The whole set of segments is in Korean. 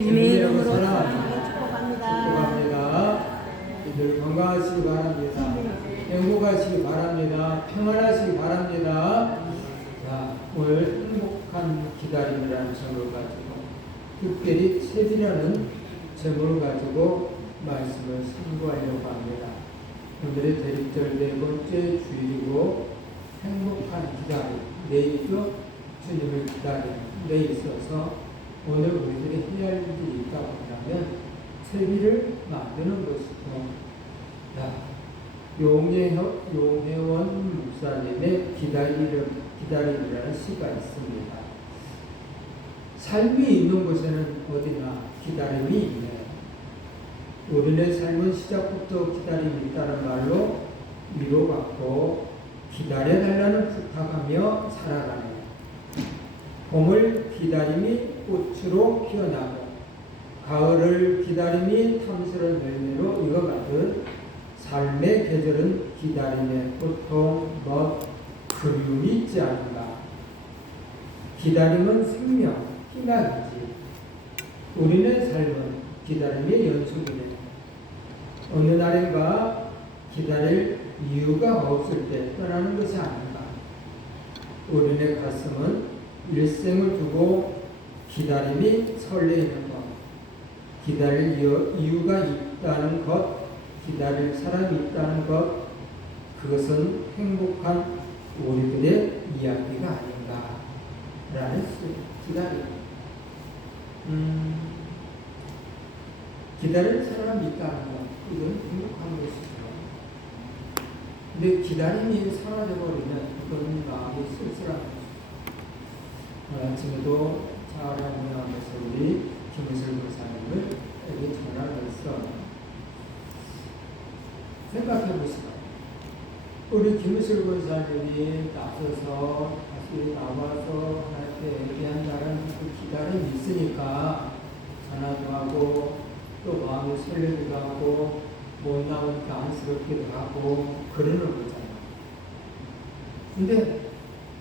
주님의 이름으로 축복합니다. 이들 건강하시기 바랍니다. 행복하시기 바랍니다. 평안하시기 바랍니다. 자, 오늘 행복한 기다림이라는 제목을 가지고 특별히 세비라는 제목을 가지고 말씀을 선고하려고 합니다. 오늘의 대립절 네 번째 주일이고 행복한 기다림, 내일도 주님을 기다리는 데 있어서 오늘 우리들이 해야 할 일이 있다고 하면 세비를 만드는 것이고, 용혜원 목사님의 기다림이라는 시가 있습니다. 삶이 있는 곳에는 어디나 기다림이 있네요. 우리의 삶은 시작부터 기다림이 있다는 말로 위로받고 기다려달라는 부탁하며 살아가네요. 봄을 기다림이 꽃으로 피어나고 가을을 기다림이 탐스런 열매로 익어가듯 삶의 계절은 기다림의 고통, 멋, 그리움이 있지 않은가. 기다림은 생명, 희망이지. 우리의 삶은 기다림의 연속이네. 어느 날인가 기다릴 이유가 없을 때 떠나는 것이 아닌가. 우리의 가슴은 일생을 두고 기다림이 설레이는 것, 기다릴 이유가 있다는 것, 기다릴 사람이 있다는 것, 그것은 행복한 우리들의 이야기가 아닌가 라는 기다림. 기다릴 사람이 있다는 것, 그건 행복한 것이죠. 근데 기다림이 사라져버리면 그건 마음이 쓸쓸한 것이죠. 아침에도 자라문화에서 우리 김은슬 목사님을 여기 전화해서 생각해 보시다. 우리 김은슬 목사님이 나서서 다시 나와서 하나님께 얘기한다는 그 기다림이 있으니까 전화도 하고 또 마음이 설레기도 하고 못 나오니까 안쓰럽기도 하고 그러는 거잖아요. 근데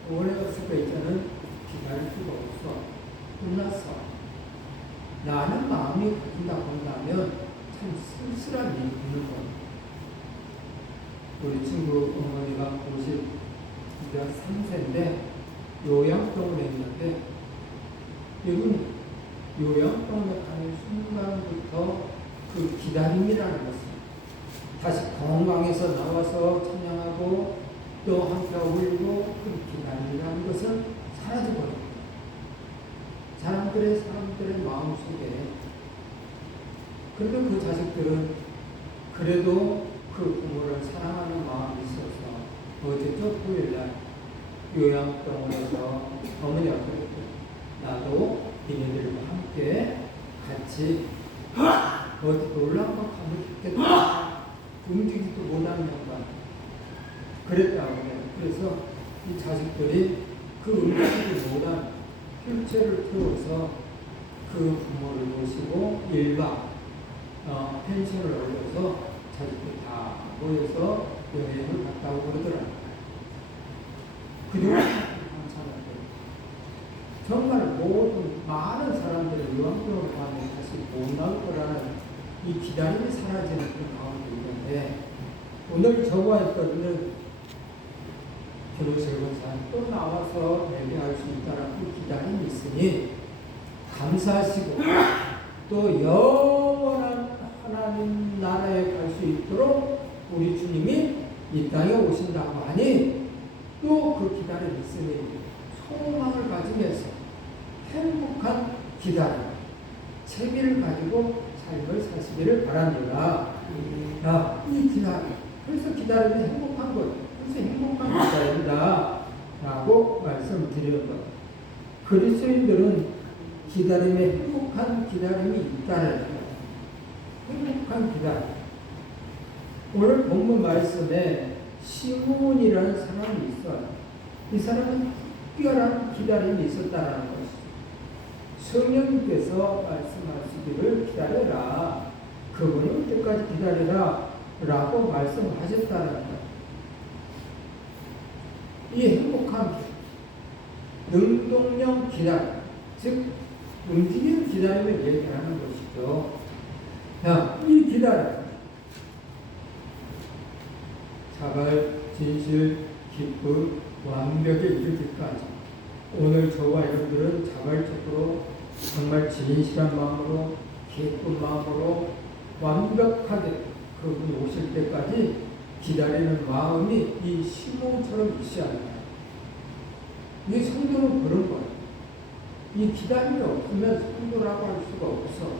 오래 갔을 때 있잖아요. 기다릴 수가 없어. 끝났어. 나는 마음이 가진다 본다면 참 쓸쓸함이 있는 거예요. 우리 친구 어머니가 53세인데 요양병원에 있는데 이분 요양병원에 가는 순간부터 그 기다림이라는 것을 다시 건강해서 나와서 찬양하고 또 함께 울고 그 기다림이라는 것은 사라져버립니다. 사람들의 마음속에. 그런데 그 자식들은 그래도 그 부모를 사랑하는 마음이 있어서 어제죠? 9일날 요양병원에서 어머니가 그랬고 나도 니네들과 함께 같이 어디 놀러 한번 가면 좋겠다. 움직이지도 못하는 양반 그랬다고 해요. 그래서 이 자식들이 그 움직이지 못한 휠체어를 태워서 그 부모를 모시고 1박 펜션을 올려서 자식들이 다 모여서 여행을 갔다 오고 그러더라고요. 그리고 정말 많은 사람들이 요양병원을 가면 다시 못 나올 거라는 이 기다림이 사라지는 그런 가운데 있는데 오늘 저와 있거든요. 김은슬 목사님 또 나와서 예배할 수 있다는 그 기다림이 있으니 감사하시고 또 영원한 하나님 나라에 갈 수 있도록 우리 주님이 이 땅에 오신다고 하니 또 그 기다림이 있으니 소망을 가지면서 행복한 기다림, 세비를 가지고 삶을 사시기를 바랍니다. 이 기다림, 그래서 기다림이 행복한 것, 그래서 행복한 기다림이다 라고 말씀드리는 것. 그리스도인들은 기다림에 행복한 기다림이 있다는 것. 행복한 기다림. 오늘 본문 말씀에 시므온이라는 사람이 있어요. 이 사람은 특별한 기다림이 있었다는 것이죠. 성령님께서 말씀하시기를 기다려라. 그분이 때까지 기다려라 라고 말씀하셨다는 것. 이 행복한 능동적 기다림, 즉 움직이는 기다림을 얘기하는 것이죠. 자, 이 기다림. 자발, 진실, 기쁨, 완벽에 이르기까지. 오늘 저와 여러분들은 자발적으로 정말 진실한 마음으로 기쁜 마음으로 완벽하게 그분이 오실 때까지 기다리는 마음이 이 시몬처럼 있어야 합니다. 이 성도는 그런 거예요. 이 기다림이 없으면 성도라고 할 수가 없어.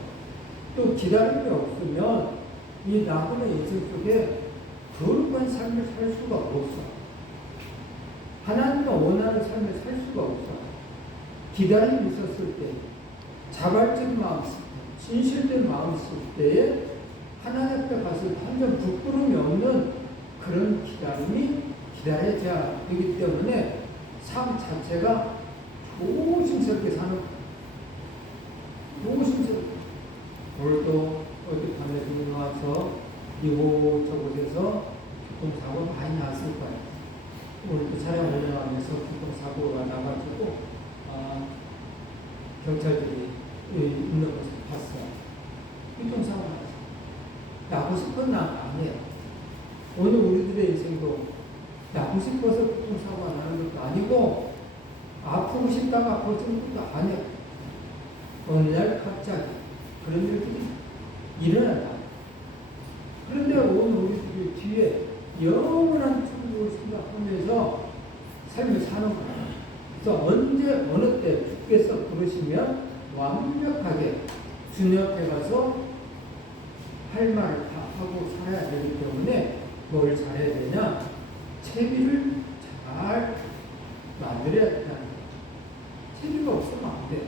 또 기다림이 없으면 이 나그네 인생 속에 거룩한 삶을 살 수가 없어. 하나님과 원하는 삶을 살 수가 없어. 기다림이 있었을 때, 자발적인 마음, 진실된 마음 있을 때에 하나님 앞에 가서 완전 부끄러움이 없는 그런 기다림이 기다려져야 되기 때문에 삶 자체가 조심스럽게 사는 거예요. 조심스럽게. 오늘도 어디 밤에 와서 이곳저곳에서 교통사고 많이 났을 거예요. 오늘도 차량 운행하면서 교통사고가 나가지고 경찰들이 있는 것을 봤어요. 교통사고 났어요. 나고 싶은 나 아니에요. 오늘 우리들의 인생도 나고 싶어서 교통사고가 나는 것도 아니고 아프고 싶다가 아파지는 것도 아니에요. 어느 날 갑자기 그런 일들이 일어난다. 그런데 오늘 우리들이 뒤에 영원한 천국을 생각하면서 삶을 사는 거예요. 그래서 언제 어느 때 주께서 부르시면 완벽하게 주님 앞에 가서 할 말을 다 하고 살아야 되기 때문에 뭘 잘해야 되냐? 채비를 잘 만들어야 된다는 거예요. 채비가 없으면 안 돼요.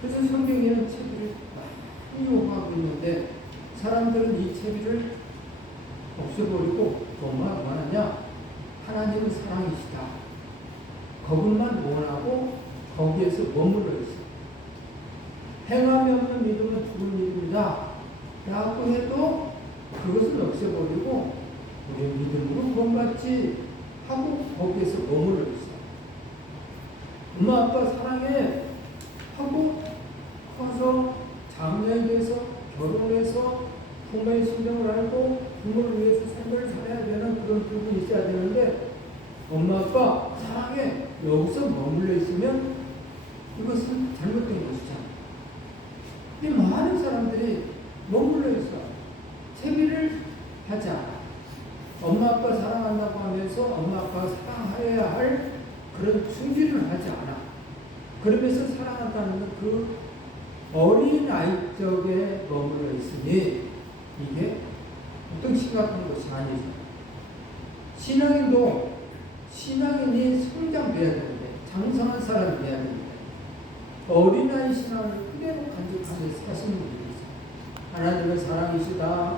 그래서 성경에는 채비를 많이 요구하고 있는데 사람들은 이 채비를 없애버리고 뭐만 원하냐? 하나님은 사랑이시다. 그것만 원하고 거기에서 머물러 있어. 행함이 없는 믿음은 죽은 믿음이다. 라고 해도 그것을 없애버리고 우리 믿음으로 구원받지 하고 거기에서 머물러 있어. 엄마 아빠 사랑해 하고 커서 장녀에 대해서 결혼해서 부모의 심정을 알고 부모를 위해서 생각을 잘해야 되는 그런 부분이 있어야 되는데 엄마 아빠 사랑해 여기서 머물러 있으면 이것은 잘못된 것이잖아. 이 많은 사람들이 머물러 있어. 채비를 하지 않아. 엄마 아빠 사랑한다고 하면서 엄마 아빠가 사랑해야 할 그런 준비를 하지 않아. 그러면서 사랑한다는 그 어린 아이 쪽에 머물러 있으니 이게 보통 심각한 것이 아니죠. 신앙인도 신앙인이 성장돼야 되는데 장성한 사람이 돼야 됩니다. 어린아이 신앙을 그대로 간직하면서 사시는 분들이 있어요. 하나님의 사랑이시다.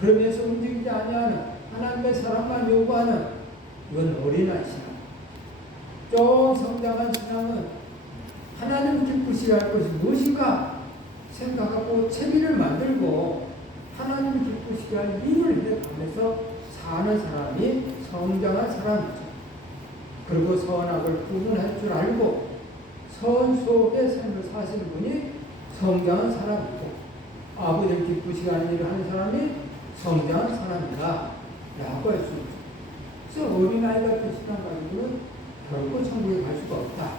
그러면서 움직이지 아니하는 하나님의 사랑만 요구하는 이건 어린아이 신앙. 좀 성장한 신앙은 하나님 기쁘시게 할 것이 무엇인가 생각하고 채비를 만들고 하나님 기쁘시게 할 일을 해가면서 사는 사람이 성장한 사람이죠. 그리고 선악을 구분할 줄 알고 선 속의 삶을 사시는 분이 성장한 사람이고 아버지를 기쁘시게 하는 일을 하는 사람이 성장한 사람이다 라고 할 수 있죠. 그래서 어린아이 같은 신앙 가지고는 결코 천국에 갈 수가 없다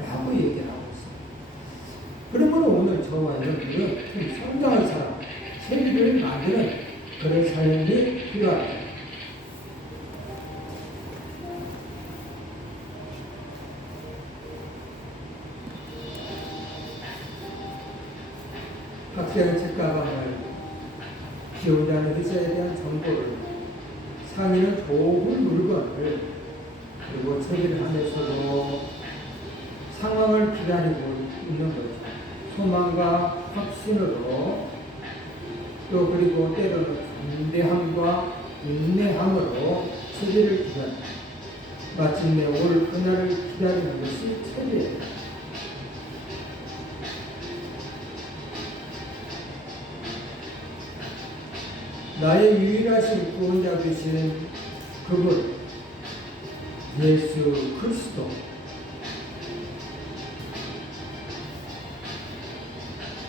라고 얘기를 하고 있어요. 그러므로 오늘 저와 여러분은 성장한 사람, 세계를 만드는 그런 삶이 필요합니다. 박세현 책가가 말고 기혼자는 의사에 대한 정보를 상인은 좋은 물건을 그리고 처리를 하면서도 상황을 기다리고 있는 거죠. 소망과 확신으로 또 그리고 때로는 담대함과 인내함으로 처리를 기다립니다. 마침내 올 그날을 기다리는 것이 처리예요. 나의 유일하신 구원자 되시는 그분 예수 그리스도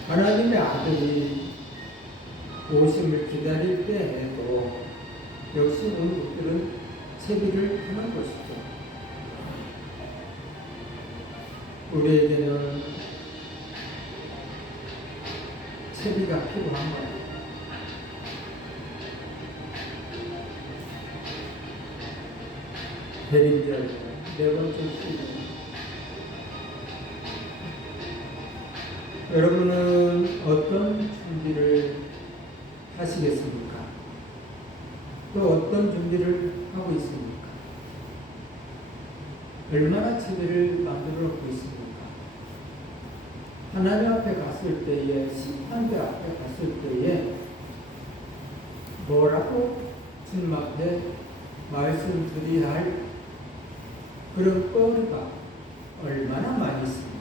하나님의 아들이 오심을 기다릴 때에도 역시 오늘 것들은 채비를 하는 것이죠. 우리에게는 채비가 필요한 거예요. 대림절 네 번째 시즌. 여러분은 어떤 준비를 하시겠습니까? 또 어떤 준비를 하고 있습니까? 얼마나 채비를 만들어 놓고 있습니까? 하나님 앞에 갔을 때에, 심판대 앞에 갔을 때에 뭐라고 주님 앞에 말씀드려야 할 그런 거리가 얼마나 많이 있습니까?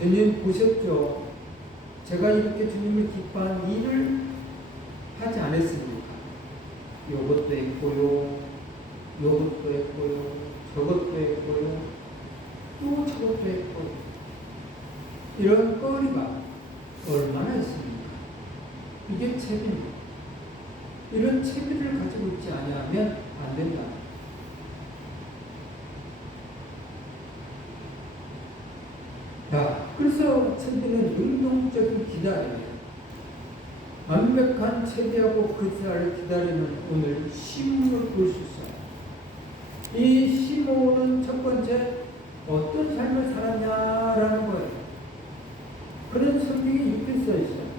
주님 보셨죠? 제가 이렇게 주님을 기뻐한 일을 하지 않았습니까? 요것도 했고요, 요것도 했고요, 저것도 했고요, 또 저것도 했고요. 이런 거리가 얼마나 있습니까? 이게 채비입니다. 이런 채비를 가지고 있지 아니하면 안 된다. 자, 그래서 채비는 능동적인 기다림이에요. 완벽한 채비하고 그 자를 기다리는 오늘 시몬을 볼 수 있어요. 이 시몬은 첫 번째 어떤 삶을 살았냐라는 거예요. 그런 성경이 이렇게 써 있어요.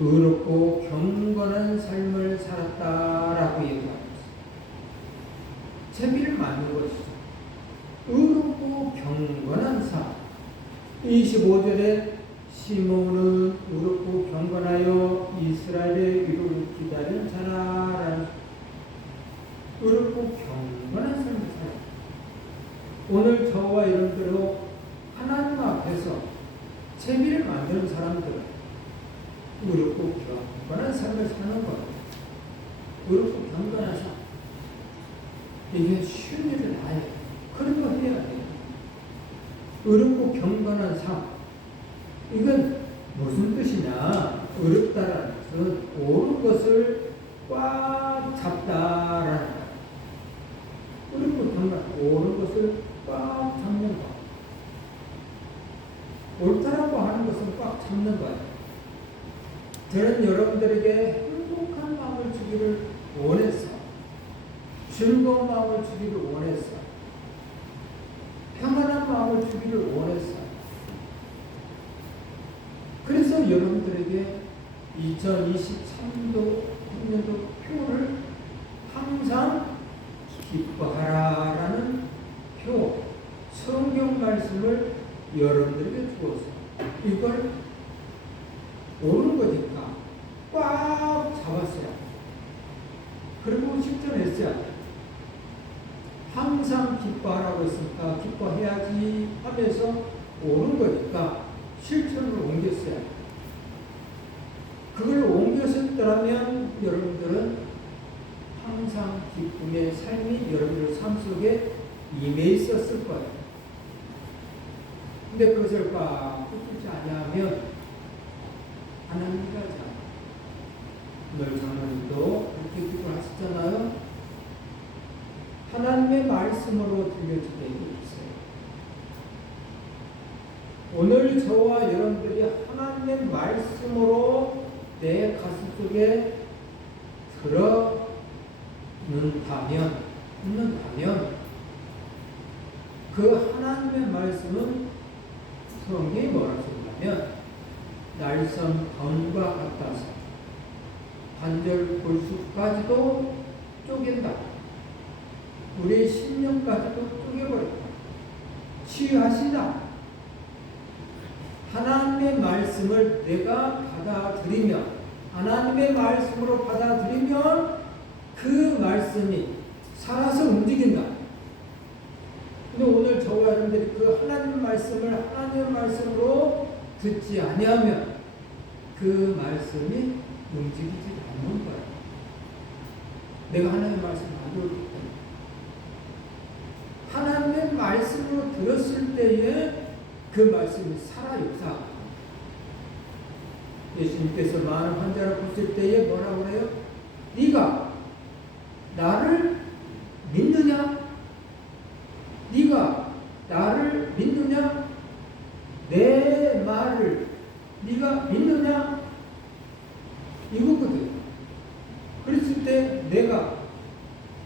의롭고 경건한 삶을 살았다라고 얘기하고 있어요. 채비를 만든 것이죠. 의롭고 경건한 삶. 25절에 시몬은 의롭고 경건하여 이스라엘의 위로를 기다린 자라라는 의롭고 경건한 삶을 살아요. 오늘 저와 여러분들로 하나님 앞에서 채비를 만드는 사람들은 의롭고 경건한 삶을 사는 거예요. 의롭고 경건한 삶. 이게 쉬운 일은 아니에요. 그런 거 해야 돼요. 의롭고 경건한 삶. 이건 무슨 뜻이냐? 의롭다라는 것은 옳은 것을 꽉 잡다라는 거예요. 의롭고 경건, 옳은 것을 꽉 잡는 거. 옳다라고 하는 것은 꽉 잡는 거예요. 저는 여러분들에게 행복한 마음을 주기를 원했어. 즐거운 마음을 주기를 원했어. 평안한 마음을 주기를 원했어. 그래서 여러분들에게 2023년도 표를 항상 기뻐하라라는 표, 성경 말씀을 여러분들에게 주었어요. 이걸 옳은 거니까 꽉 잡았어요. 그리고 실천했어요. 항상 기뻐하라고 했으니까 기뻐해야지 하면서 옳은 거니까 실천을 옮겼어요. 그걸 옮겼었더라면 여러분들은 항상 기쁨의 삶이 여러분들 삶 속에 임해 있었을 거예요. 근데 그것을 꽉 붙지 아니하면 하나님이 하지 않아요. 오늘 장로님도 이렇게 기도하셨잖아요. 하나님의 말씀으로 들려주게 해주세요. 오늘 저와 여러분들이 하나님의 말씀으로 내 가슴 속에 들어있는다면 그 하나님의 말씀은 성경이 뭐라고 쓰냐면 날선 검과 같아서 관절 골수까지도 쪼갠다. 우리의 심령까지도 쪼개버린다. 치유하신다. 하나님의 말씀을 내가 받아들이면, 하나님의 말씀으로 받아들이면 그 말씀이 살아서 움직인다. 근데 오늘 저와 여러분들이 그 하나님의 말씀을 하나님의 말씀으로 듣지 아니하면 그 말씀이 움직이지 않는 거예요. 내가 하나님의 말씀을 안 들었기 때문에. 하나님의 말씀으로 들었을 때에 그 말씀이 살아 역사합니다. 예수님께서 많은 환자를 보실 때에 뭐라고 그래요? 네가 나를 믿느냐? 네가 나를 믿느냐? 내 말을 네가 믿느냐? 이거거든. 그랬을 때 내가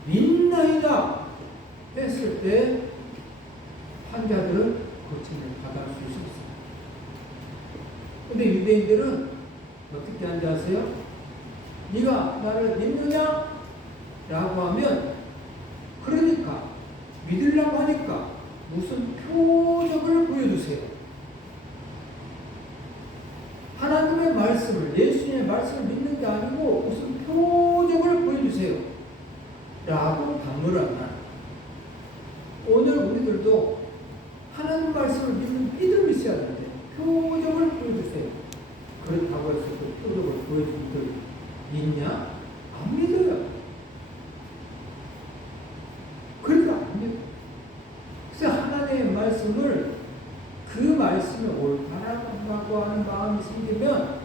믿나이다 했을 때 환자들은 고침을 받을 수 있습니다. 근데 유대인들은 어떻게 하는지 아세요? 네가 나를 믿느냐? 라고 하면 그러니까 믿으려고 하니까 무슨 표적을 보여주세요. 하나님의 말씀을, 예수님의 말씀을 믿는 게 아니고 무슨 표적을 보여주세요. 라고 강요하면 오늘 우리들도 하나님 말씀을 믿는 믿음이 있어야 되는데 표적을 보여주세요. 그렇다고 해서 그 표적을 보여줄 때 믿냐? 안 믿어요. 그러니까 안 믿어요. 그래서 하나님의 말씀을 그 말씀에 옳다라고 하는 마음이 생기면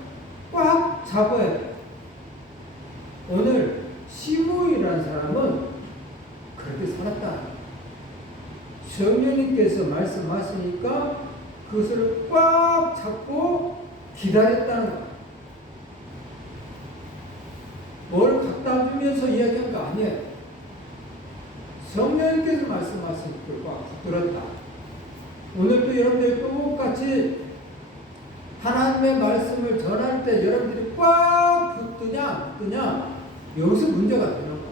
꽉 잡아야 돼요. 오늘 시므이라는 사람은 그렇게 살았다. 성령님께서 말씀하시니까 그것을 꽉 잡고 기다렸다는 거예요. 뭘 갖다 주면서 이야기한 거 아니에요. 성령님께서 말씀하시니까 꽉 붙들었다. 오늘도 여러분들이 똑같이 하나님의 말씀을 전할 때 여러분들이 꽉 붙드냐 여기서 문제가 되는 거예요.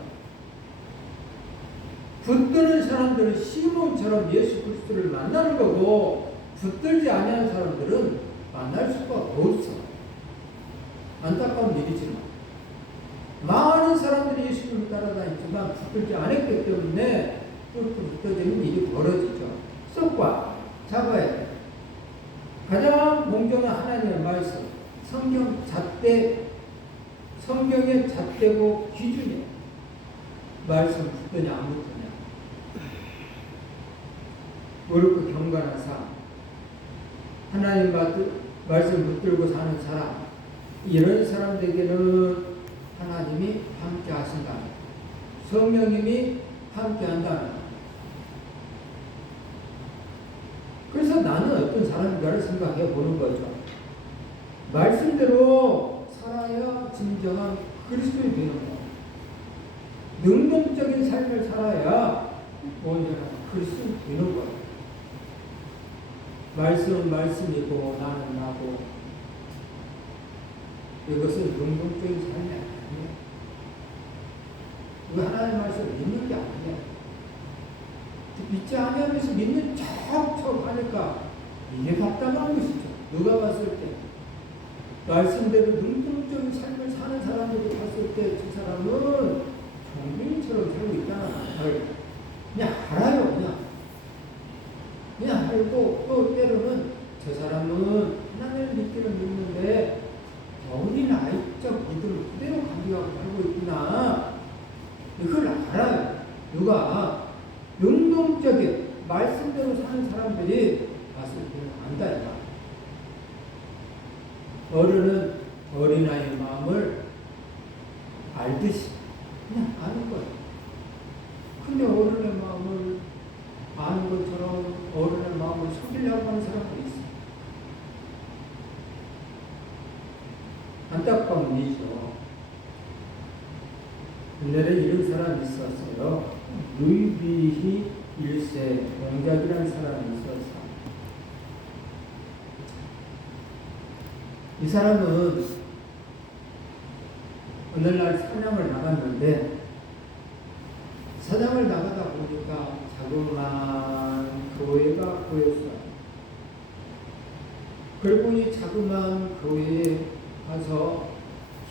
붙드는 사람들은 시몬처럼 예수 그리스도를 만나는 거고 붙들지 아니하는 사람들은 만날 수가 없어. 안타까운 일이지만 많은 사람들이 예수님을 따라다니지만 붙들지 않았기 때문에 또 붙들리는 일이 벌어지죠. 쏙 잡아야 돼. 가장 공정한 하나님의 말씀, 성경의 잣대고 기준이에요. 말씀 붙드냐 안 붙드냐. 옳고 경건한 삶, 하나님 말씀 붙들고 사는 사람, 이런 사람들에게는 하나님이 함께 하신다. 성령님이 함께 한다. 그래서 나는 어떤 사람인가를 생각해 보는 거죠. 말씀대로 살아야 진정한 그리스도인이 되는 거예요. 능동적인 삶을 살아야 온전한 그리스도인이 되는 거예요. 말씀은 말씀이고 나는 나고 이것은 능동적인 삶이 아니에요. 이거 하나님의 말씀을 믿는 게 아니에요. 믿지 않으면서 믿는 척 하니까 이게 답답한 것이죠. 누가 봤을 때 말씀대로 능동적인 삶을 사는 사람들이 봤을 때 저 사람은 종교인처럼 살고 있다는 걸 그냥 알아요. 그냥 알고 또 때로는 저 사람은 하나님을 믿기는 믿는데 어린 아이적 믿음을 그대로 간직하고 살고 있구나. 이걸 알아요. 누가 능동적인 말씀대로 사는 사람들이 봤을 때는 안다. 어른은 어린아이의 마음을 알듯이 그냥 아는 거예요. 근데 어른의 마음을 아는 것처럼 어른의 마음을 속이려고 하는 사람들이 있어요. 안타까운 일이죠. 옛날에 이런 사람이 있었어요. 루이비히 1세 공작이라는 사람이 있었어요. 이 사람은 오늘날 사냥을 나갔는데 사냥을 나가다 보니까 자그마한 교회가 보였어요. 그리고 이 자그마한 교회에 가서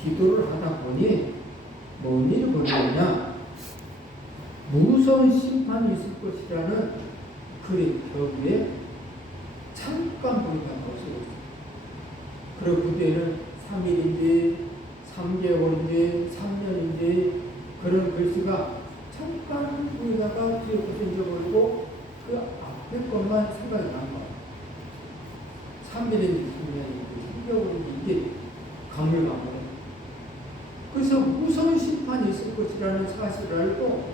기도를 하다 보니 뭔 일이 벌어졌냐? 무서운 심판이 있을 것이라는 그림 벽에 잠깐 보니까 없어졌어요. 그리고 그때는 3일인지 3개월인지 3년인지 그런 글씨가 잠깐 보이다가 뒤에 벗어져버리고 그 앞에 것만 생각이 난 거예요. 3일인지 3년인지 3개월인지 이게 가물가물. 그래서 무서운 심판이 있을 것이라는 사실을 알고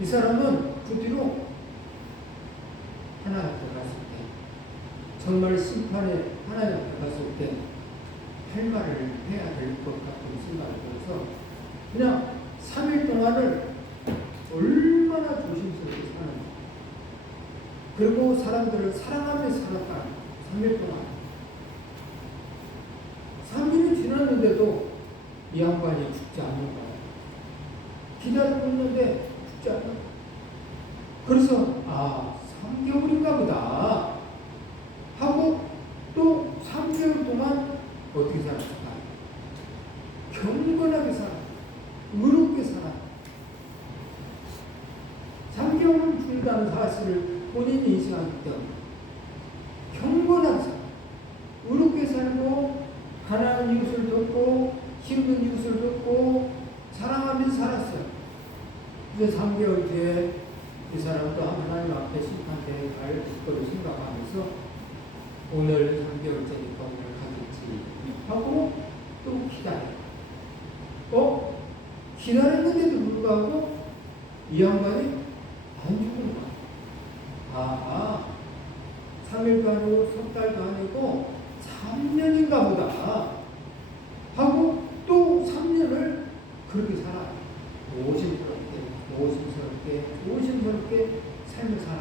이 사람은 그 뒤로 하나님 앞에 갔을 때, 정말 심판에 하나님 앞에 갔을 때 할 말을 해야 될 것 같은 생각이 들어서 그냥 3일 동안을 얼마나 조심스럽게 사는지, 그리고 사람들을 사랑하며 살았다. 3일 동안. 3일이 지났는데도 이 양반이 죽지 않는 거야. 기다리고 있는데 죽지 않는 거야. 그래서 3개월인가 보다 하고 또 3개월 동안 어떻게 살았을까? 경건하게 살아. 의롭게 살아. 3개월은 죽는다는 사실을 본인이 인식하기 때문에 경건하게 살아. 의롭게 살고 가난한 이웃을 돕고 힘든 이웃을 돕고 사랑하며 살았어요. 그래서 3개월 뒤에 이 사람도 하나님 앞에 심판대에 갈 거를 생각하면서 오늘 3개월째니까 오늘 가겠지 하고 또 기다려. 기다렸는데도 불구하고 이 양반이 안 죽은 거야. 3일도 아니고 석 달도 아니고 3년인가 보다 하고 또 3년을 그렇게 살아. 조심스럽게 삶을 살아.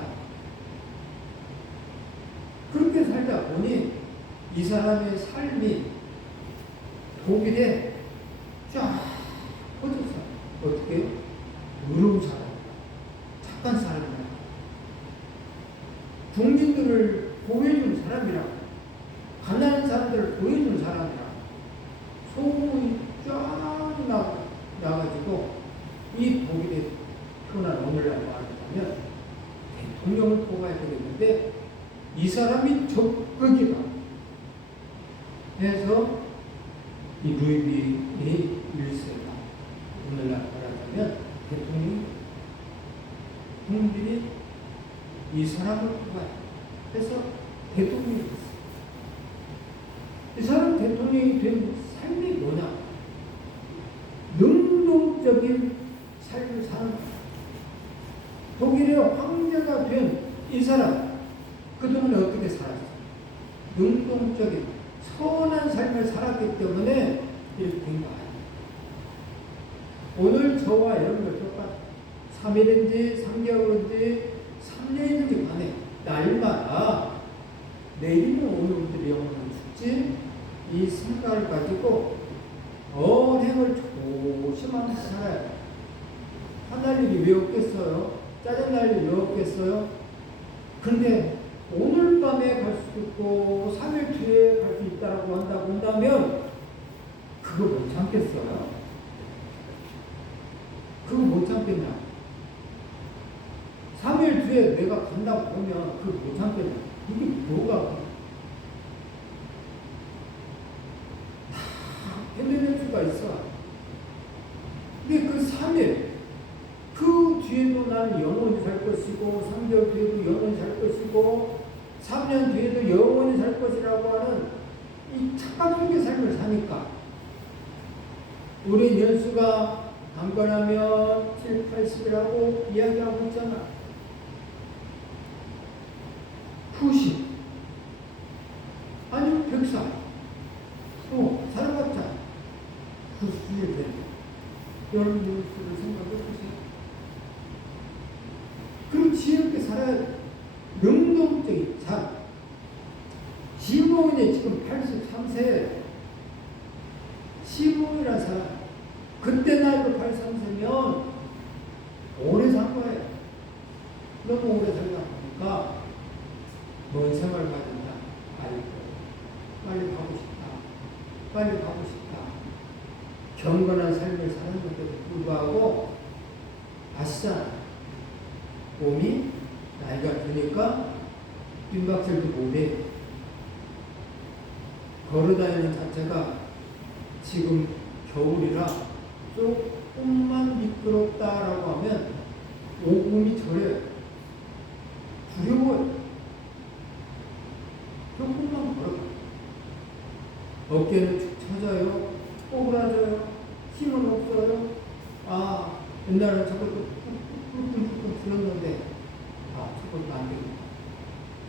그렇게 살다 보니 이 사람의 삶이 독일에 쫙 퍼졌어. 어떻게? 의로운 사람, 착한 사람이라, 국민들을 보호해준 사람이라, 가난한 사람들을 보호해준 사람이라, 소문이 쫙 나가지고 이 독일에 태어난 오늘날 말하자면 대통령을 뽑아야 되겠는데 이 사람이 적극이다 해서 이 루이비 1세가 오늘날 말하자면 대통령이 국민들이 이 사람을 뽑아야 해서 대통령이 됐어요. 이 사람 대통령이 된 삶이 뭐냐? 능동적인 삶을 사는 거예요. 독일의 황제가 된 이 사람, 그동안에 어떻게 살았어요? 능동적인 선한 삶을 살았기 때문에 이렇게 된 거 아니에요. 오늘 저와 여러분들 똑같아요. 3일인지 3개월인지 3년이든지 간에 날마다 내일은 오늘들이 영원히 죽지, 이 생각을 가지고 언행을 조심하면서 살아야 돼요. 화날 일이 왜 없겠어요? 짜증날 일이 왜 없겠어요? 근데 오늘 밤에 갈 수도 있고 3일 뒤에 갈 수 있다고 한다면 그거 못 참겠어요? 그거 못 참겠냐? 3일 뒤에 내가 간다고 보면 그거 못 참겠냐? 이게 뭐가 해내는 수가 있어. 근데 그 3일, 그 뒤에도 나는 영원히 살 것이고 3개월 뒤에도 영원히 살 것이고 3년 뒤에도 영원히 살 것이라고 하는 이 착각 속의 삶을 사니까 우리 연수가 강건하면 7, 80이라고 이야기하고 있잖아. 후시 아니면 100살 또 살아봤자 그 수준이 되는 여러분 연수를 생각해 보세요. 그럼 지혜롭게 살아야 돼. 능동적인 삶. 시몬이 지금 83세. 시몬이라는 사람. 그때 나이도 83세면 오래 산 거예요. 너무 오래 살다 보니까 뭔 생활을 가진다. 빨리 가고 싶다. 빨리 가고 싶다. 경건한 삶을 사는 것에도 불구하고 아시잖아. 몸이 나이가 드니까 빈박질도 못해. 걸어다니는 자체가 지금 겨울이라 조금만 미끄럽다라고 하면 오금이 저래. 두려워요. 조금만 걸어가. 어깨는 축 처져요. 오그라져요. 힘은 없어요. 아, 옛날에 저것도 꾹꾹꾹꾹 들었는데, 아, 저것도 안 되겠다.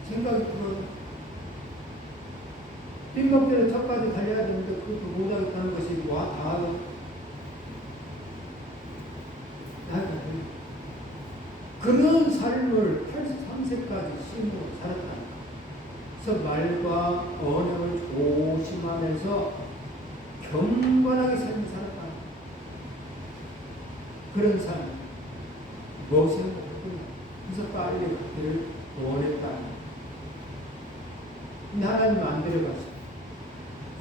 생각이 들어요. 빈목대로 척까지 달려야 되는데, 그것도 못하겠다는 것이 와, 닿아요. 그런 삶을 83세까지 신으로 살았다. 그래서 말과 언어를 조심하면서 경건하게 삶을 살았다. 그런 삶. 무엇을 먹고 그래서 빨리 가기를 원했다. 근데 하나님 안 데려가서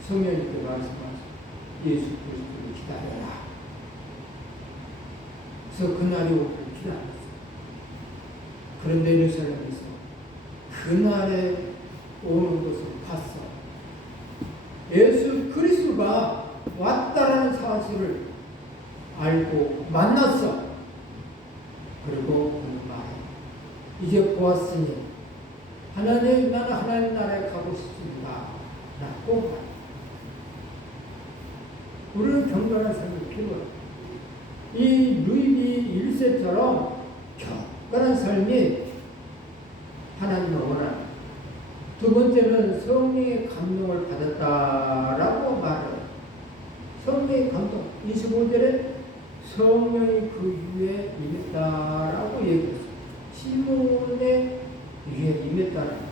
성령님께 말씀하셔. 예수 그리스도를 기다려라. 그래서 그날이 오기를 기다렸어. 그런데 예루살렘에서 그날에 오는 것을 봤어. 예수 그리스도가 왔다라는 사실을 알고 만났어. 그리고 그 말에 이제 보았으니 나는 하나님 나라에 가고 싶습니다. 라고 말해. 우리는 경건한 삶이 필요해. 이 루이비 1세처럼 경건한 삶이 하나님을 원하는. 두 번째는 성령의 감동을 받았다라고 말해요. 성령의 감동. 25절에 성령이 그 위에 임했다라고 얘기했어요. 시몬의 위에 임했다라고.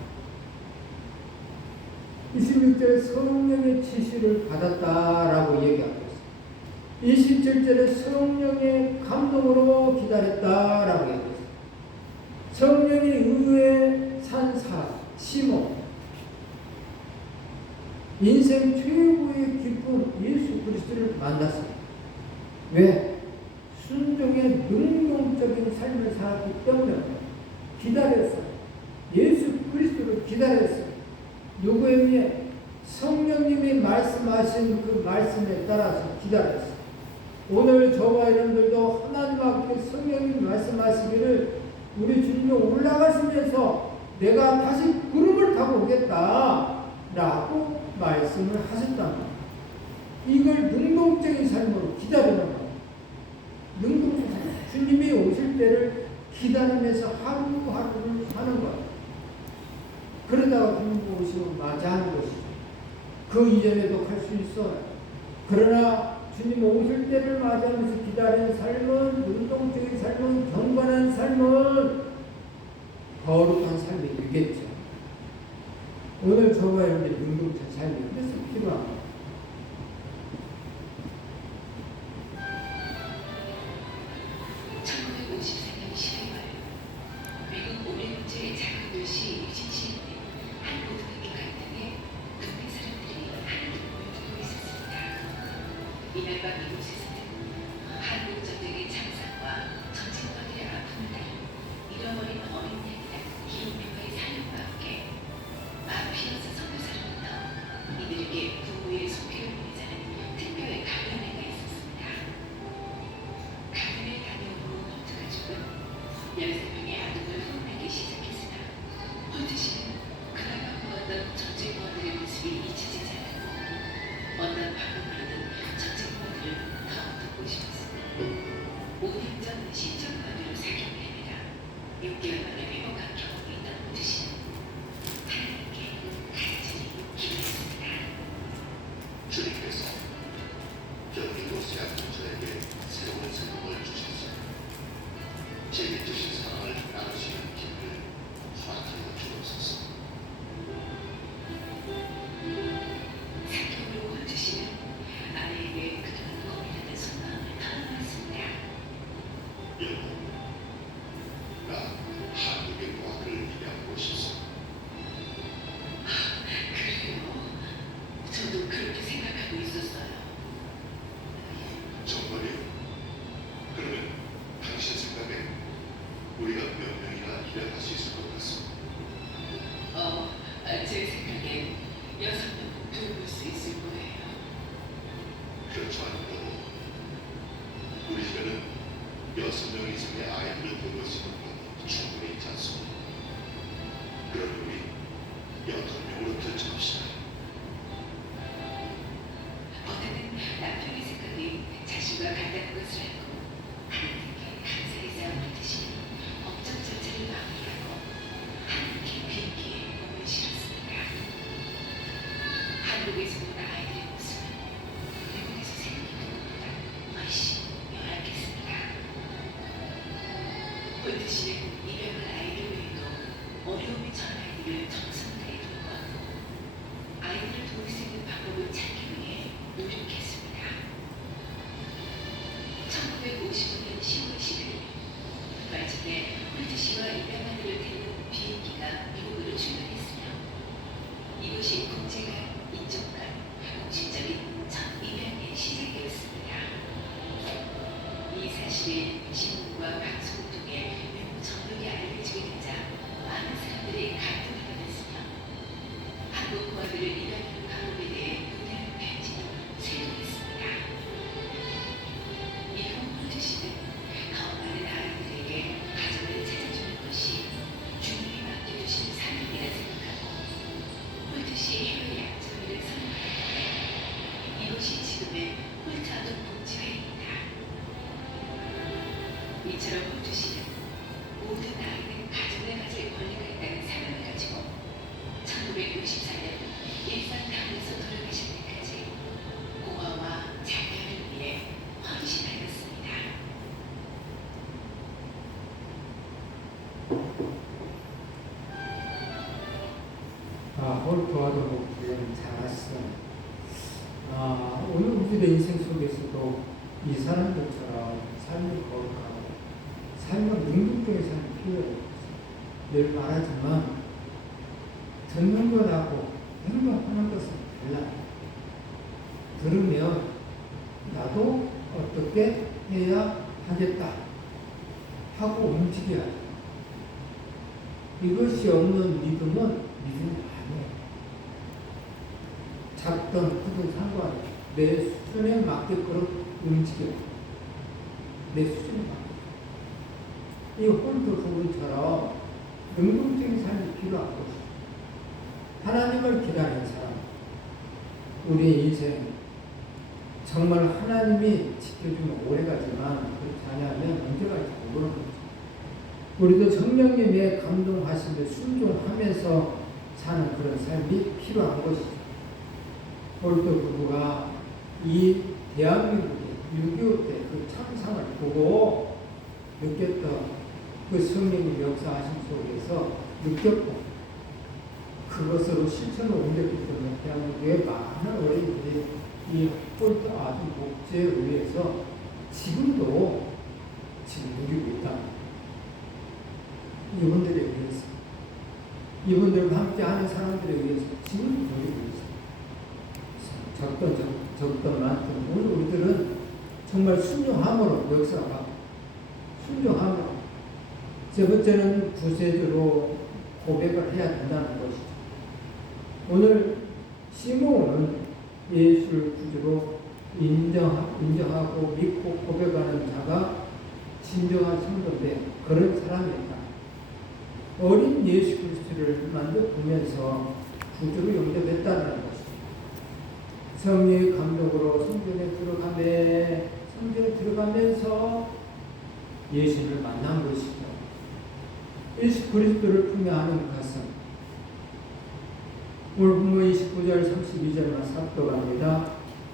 26절에 성령의 지시를 받았다라고 얘기하고 있어요. 27절에 성령의 감동으로 기다렸다라고 얘기했어요. 성령이 의에 산 사람, 시몬. 인생 최고의 기쁨, 예수 그리스도를 만났습니다. 왜? 순종의 능동적인 삶을 살았기 때문에 기다렸어요. 예수 그리스도를 기다렸어요. 누구에 의해? 성령님이 말씀하신 그 말씀에 따라서 기다렸어요. 오늘 저와 여러분들도 하나님 앞에 성령님 말씀하시기를 우리 주님이 올라가시면서 내가 다시 구름을 타고 오겠다 라고 말씀을 하셨단 말이에요. 이걸 능동적인 삶으로 기다리는 거예요. 능동적인 삶. 주님이 오실 때를 기다리면서 하루하루를 사는 거예요. 그러다가 주님 오시고 맞이하는 것이죠. 그 이전에도 갈 수 있어요. 그러나 주님 오실 때를 맞이하면서 기다리는 삶은, 능동적인 삶은, 경건한 삶은 거룩한 삶이 되겠죠. 오늘 저와 여러분의 능동적인 삶이 그래서 필요합니다. 이날 밤 이곳에서는 한국 전쟁의 장상과 전쟁과들의 아픔을 다룬 잃어버린 어린 양이란 기록명가의 사연과 함께 마피아스 선교사로부터 이들에게 부부의 속회를 보내자는 특별의 강연회가 있었습니다. 강연회 다녀온 후 홀트 가족은 13명의 아동을 후원하기 시작했으나 홀트 씨는 그날만 보았던 전쟁과들의 모습이 잊혀지지 않았고 어떤 방법으로든 전쟁과들을 더 돕고 싶었습니다. 5년 전 신종과들을 사귀게 됩니다. 6개월 만에 회복한 경험이 있던 홀트 씨는 하나님께 간절히 기도했습니다. 주님께서 여기도 세아분들에게 새로운 생명을 주셔서 제게 주신 사랑을 나누시는 길을 허락하여 주옵소서. 3개월 후 홀트 씨는 아내에게 그동안 고민하던 속마음을 털어놓았습니다. 여보, 나 한국의 과학을 입양하고 싶소. 그래요? 저도 그렇게 생각하고 있었어요. 정말이요? 그러면 당신 생각에 우리가 몇 명이나 입양할 수 있을 것 같소? 제 생각엔 6명 돌볼 수 있을 거예요. 그렇죠 않고도 우리 집에는 6명 이상의 아이들을 돌볼 수 있는 건 충분히 있지 않습니까? 그럼 우리 6명으로 결정합시다. 있다는 것을 알고 하나님께 감사의 싸움을 드시며 업적 전체를 마무리하고 하나님께 비행기에 몸을 실었습니다. 한국에서 온 아이들의 모습은 미국에서 생긴 것보다 훨씬 요란했습니다. 홀드 씨는 입양한 아이들 외에도 어려움이 처한 아이들을 정성을 다해 돌봐 아이들을 도울 수 있는 방법을 찾기 위해 노력했습니다. 1955년 10월 10일 마침내 홀드 씨와 입양아들을 태우는 비행기가 미국으로 출발했으며 이것이 국제간, 인종간, 공식적인 첫 입양의 시작이었습니다. 이 사실이 신문과 방송을 통해 외국 전역에 알려지게 되자 많은 사람들이 감동을 받았으며 한국 고아들을 입양하는 방법에 대해 논의하는 편지도 쇄도했습니다. 이후 홀드 씨는 더 많은 아이들에게 가정을 찾아주는 것이 주님이 맡겨주신 사명이라 생각하고 홀드 씨 해외 약자회를 선언하였는데 이것이 지금의 홀드 아동 복지회입니다. 이처럼 홀드 씨는 모든 아이는 가정을 가질 권리가 있다는 사명을 가지고 1964년 일산타운에서 돌아가실 때까지 고아와 자녀를 위해 헌신하였습니다. 홀드 아동 복지회는 잘했어. 오늘 우리의 인생 속에서도 이 사람들처럼 삶을 거룩하고 삶과 능동적인 삶이 필요해요. 늘 말하지만 듣는 것하고 행동하는 것은 달라. 들으면 나도 어떻게 해야 하겠다 하고 움직여야 돼. 이것이 없는 믿음은 믿음이 아니에요. 작든 크든 상관없이 내 수준에 맞게끔 움직여. 내 수준에 맞게. 이 홀드 부분처럼 능동적인 삶이 필요한 것이죠. 하나님을 기다리는 사람, 우리의 인생 정말 하나님이 지켜주면 오래가지만 그렇지 않으면 언제 갈지 모르는 거죠. 우리도 성령님의 감동하심에 순종하면서 사는 그런 삶이 필요한 것이죠. 홀드 부부가 이 대한민국의 6.25 때 그 참상을 보고 느꼈던 그 성령님 역사하심 속에서 느꼈고 그것으로 실천을 옮겼기 때문에 대한민국의 많은 어린이들이 이 홀드 아동 복지에 의해서 지금도 누리고 있다. 이분들에 의해서, 이분들과 함께하는 사람들에 의해서 지금도 누리고 있어요. 적던 많든 오늘 우리들은 정말 순종함으로 역사가 순종함으로 세 번째는 구세주로 고백을 해야 된다는 것이죠. 오늘 시몬은 예수를 구주로 인정하고 믿고 고백하는 자가 진정한 성도인데 그런 사람이다. 어린 예수 그리스도를 만져 보면서 구주로 영접했다는 것이죠. 성령의 감동으로 성전에 들어가면서 예수를 만난 것이죠. 예수 그리스도를 품에하는 가슴. 오늘 본문 29절 32절만 삭도합니다.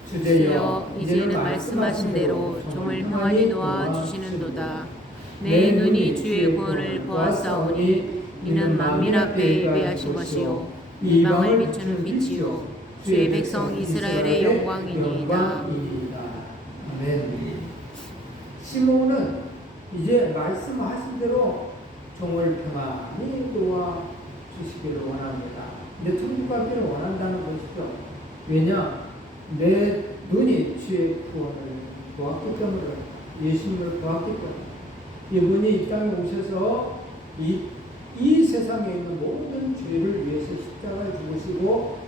주여 이제는 말씀하신 대로 종을 평안히 놓아 주시는도다. 내 눈이 주의 구원을 보았사오니 이는 만민 앞에 예배하신 것이요 이방을 비추는 빛이요 주의 백성 이스라엘의 영광이니이다. 아멘. 시몬은 이제 말씀하신 대로 종을 평안히 도와 주시기를 원합니다. 내 천국 가기를 원한다는 것이죠. 왜냐? 내 눈이 주의 구원을 보았기 때문에, 예수님을 보았기 때문에, 이분이 이 땅에 오셔서 이 세상에 있는 모든 죄를 위해서 십자가를 죽으시고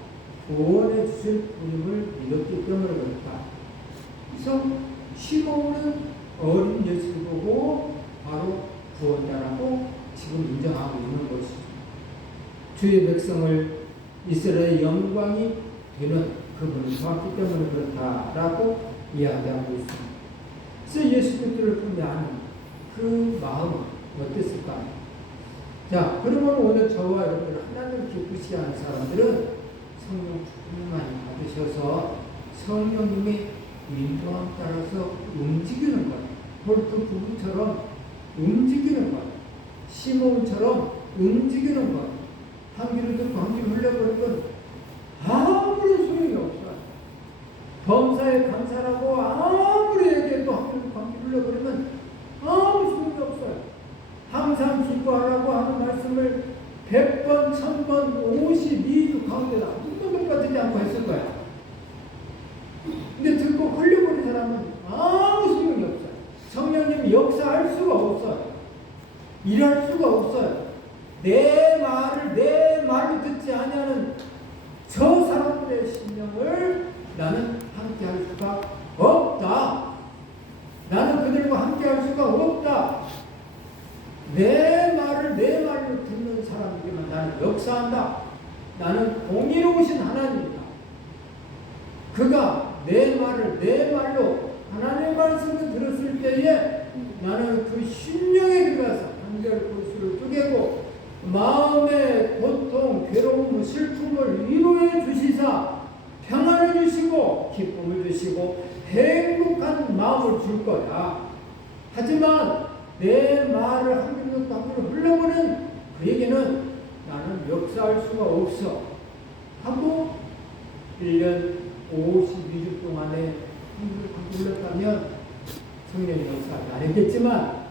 구원해 주실 분임을 믿었기 때문에 그렇다. 그래서 시몬은 어린 예수를 보고 바로 구원자라고 지금 인정하고 있는 것이죠. 주의 백성을 이스라엘의 영광이 되는 그분을 보았기 때문에 그렇다라고 이야기하고 있습니다. 진짜 예수 그리스도를 품는 그 마음 어땠을까? 자, 그러면 오늘 저와 여러분들 하나님을 기쁘시게 하는 사람들은 성령 충만히 받으셔서 성령님이 인도함 따라서 움직이는 거예요. 볼트 부부처럼 움직이는 거예요. 시몬처럼 움직이는 거예요. 한 귀를 듣고 한 귀를 흘려버리면 아무런 소용이 없어요. 범사에 감사하고 아무리 얘기해도 한 귀를 듣고 한 귀를 흘려버리면 아무 소용이 없어요. 항상 기뻐하라고 하는 말씀을 100번, 1000번, 52주 가운데다 한 번도 빠지지 않고 했을 거야. 근데 듣고 흘려버린 사람은 아무 소용이 없어요. 성령님이 역사할 수가 없어요. 일할 수가 없어요. 내 말을 내 말로 듣지 아니하는 저 사람들의 심령을 나는 함께 할 수가 없다. 나는 그들과 함께 할 수가 없다. 내 말을 내 말로 듣는 사람에게만 나는 역사한다. 나는 공의로우신 하나님이다. 그가 내 말을 내 말로 하나님의 말씀을 들었을 때에 나는 그 심령에 들어가서 한결 골수를 쪼개고 마음의 고통, 괴로움, 슬픔을 위로해 주시사 평안을 주시고 기쁨을 주시고 행복한 마음을 줄 거야. 하지만 내 말을 한 귀로 한 귀로 흘러보는 그에게는 나는 역사할 수가 없어. 하고 1년 52주 동안에 한 귀로 흘렀다면 성령의 역사가 안 했겠지만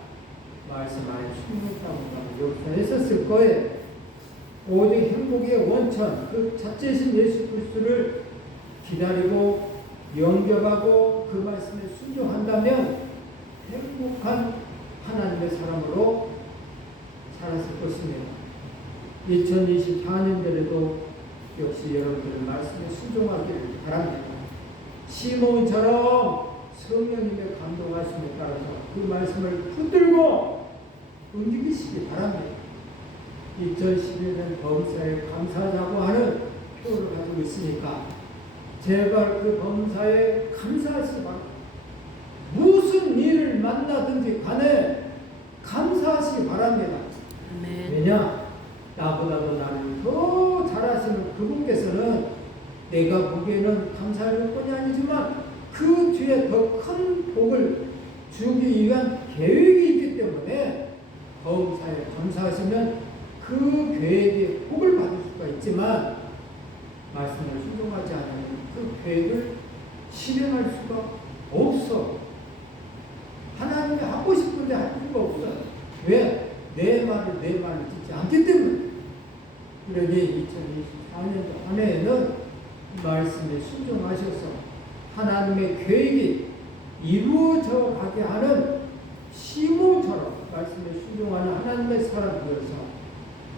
말씀 안에 충분하고 역사했었을 거예요. 오직 행복의 원천, 그 자체이신 예수 그리스도를 기다리고 영접하고 그 말씀에 순종한다면 행복한 하나님의 사람으로 살았을 것입니다. 2024년도에도 역시 여러분들 말씀에 순종하기를 바랍니다. 시몬처럼 성령님의 감동하심에 따라서 그 말씀을 붙들고 움직이시기 바랍니다. 2011년 범사에 감사하자고 하는 표를 가지고 있으니까 제발 그 범사에 감사하시기 바랍니다. 무슨 일을 만나든지 간에 감사하시기 바랍니다. 아멘. 왜냐? 나보다도 나를 더 잘하시는 그분께서는 내가 보기에는 감사할 것뿐이 아니지만 그 뒤에 더 큰 복을 주기 위한 계획이 있기 때문에 범사에 감사하시면 그 계획에 복을 받을 수가 있지만 말씀을 순종하지 않으면 그 계획을 실행할 수가 없어. 하나님이 하고 싶은데 할 수가 없어요. 왜? 내 말을 듣지 않기 때문에. 그러니 2024년도 한 해에는 말씀에 순종하셔서 하나님의 계획이 이루어져 가게 하는 시몬처럼 말씀에 순종하는 하나님의 사람 되어서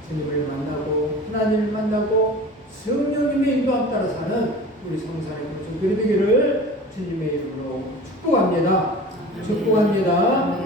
주님을 만나고 하나님을 만나고 성령님의 인도함 따라 사는 우리 성산의 모습들이 되기를 주님의 이름으로 축복합니다. 축복합니다.